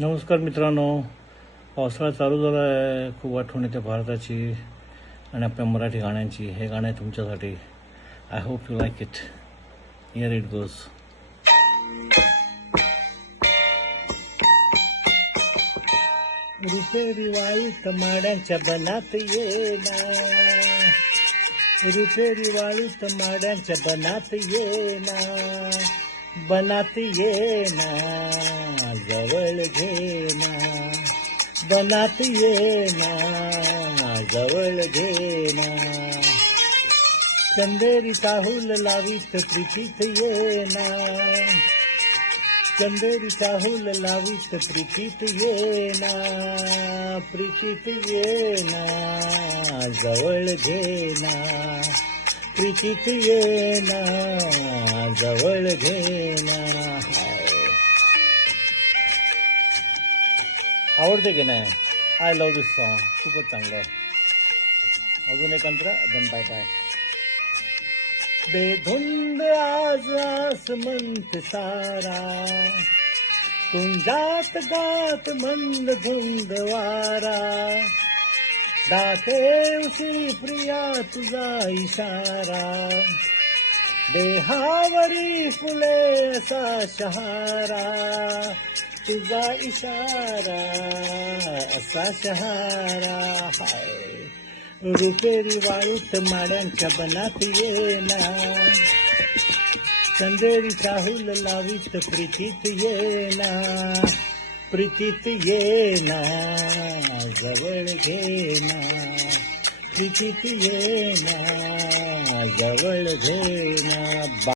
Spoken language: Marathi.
नमस्कार मित्रांनो. पावसाळा चालू झाला आहे. खूप आठवण येते भारताची आणि आपल्या मराठी गाण्यांची. हे गाणं आहे तुमच्यासाठी. I hope you like it. Here it goes. रुपेरी वाळूत माड्यांच्या बनात येना, रुपेरी वाळूत माड्यांच्या बनात येना, बनात येना, जवळ घेना, बनात येना, जवळ घेना, चंदेरी चाहूल लावीत प्रीतीत येना, चंदेरी चाहूल लावीत प्रीतीत येना, प्रीतीत येना, जवळ घेना, प्रीतीत येना, जवळ घेना. आवडते की नाही? I love this song. खूपच चांगलं आहे. अजून एक अंतर, देन बाय बाय. बेधुंद आज आसमंत सारा, तुंजात गात मंद धुंद वारा, दाते उसी प्रिया तुझा इशारा, देहावरी फुले असा शहारा, तुझा इशारा असा शहारा. हाय रुपेरी वाळूत माड्यांच्या बनात येना, चंदेरी चाहूल लावीत प्रीतीत येना, प्रीतीत येना, जवळ घेना, प्रीतीत येना, जवळ घेना.